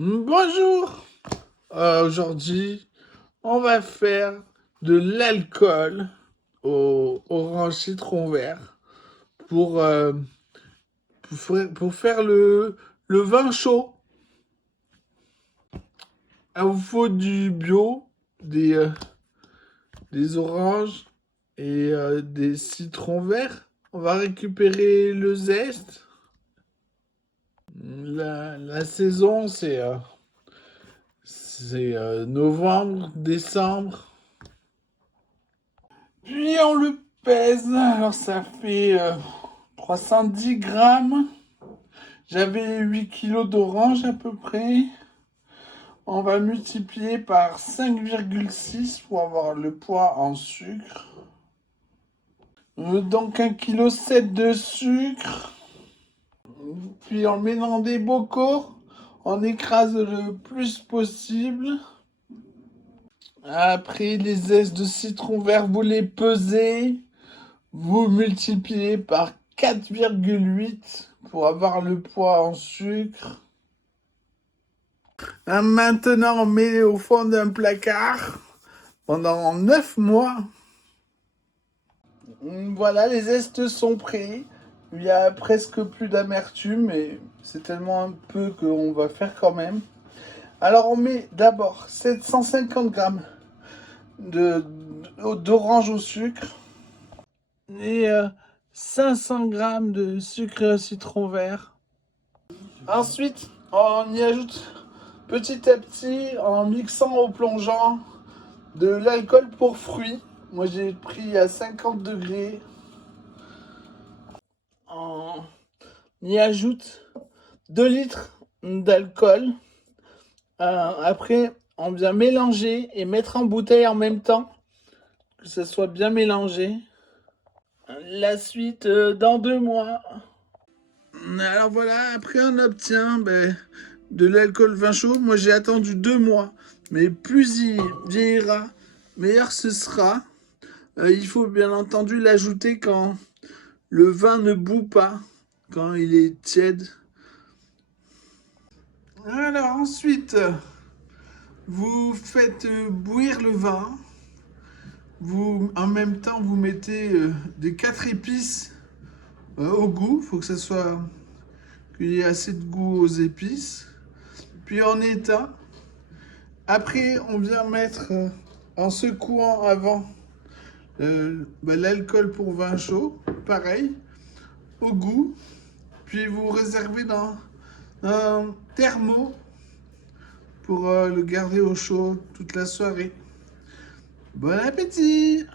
Bonjour. Aujourd'hui, on va faire de l'alcool au orange citron vert pour, euh, pour faire le vin chaud. Il vous faut du bio, des, euh, des oranges et des citrons verts. On va récupérer le zeste. La saison, c'est novembre, décembre. Puis on le pèse, alors ça fait 310 grammes. J'avais 8 kilos d'orange à peu près. On va multiplier par 5,6 pour avoir le poids en sucre. Donc 1,7 kg de sucre. Puis on le met dans des bocaux. On écrase le plus possible. Après les zestes de citron vert, vous les pesez. Vous multipliez par 4,8 pour avoir le poids en sucre. Maintenant, on met au fond d'un placard pendant 9 mois. Voilà, les zestes sont prêts. Il y a presque plus d'amertume, mais c'est tellement un peu qu'on va faire quand même. Alors, on met d'abord 750 grammes d'orange au sucre et 500 grammes de sucre citron vert. Ensuite, on y ajoute petit à petit, en mixant au plongeant, de l'alcool pour fruits. Moi, j'ai pris à 50 degrés. On y ajoute 2 litres d'alcool. Après, on vient mélanger et mettre en bouteille en même temps, que ça soit bien mélangé. La suite dans 2 mois. Alors voilà, après on obtient de l'alcool vin chaud. Moi j'ai attendu 2 mois, mais plus il vieillira, meilleur ce sera. Il faut bien entendu l'ajouter quand le vin ne bout pas, quand il est tiède. Alors ensuite, vous faites bouillir le vin. En même temps, vous mettez des 4 épices au goût. Il faut que ça soit qu'il y ait assez de goût aux épices. Puis on éteint. Après, on vient mettre en secouant avant l'alcool pour vin chaud, pareil, au goût. Puis vous réservez dans un thermo pour le garder au chaud toute la soirée. Bon appétit!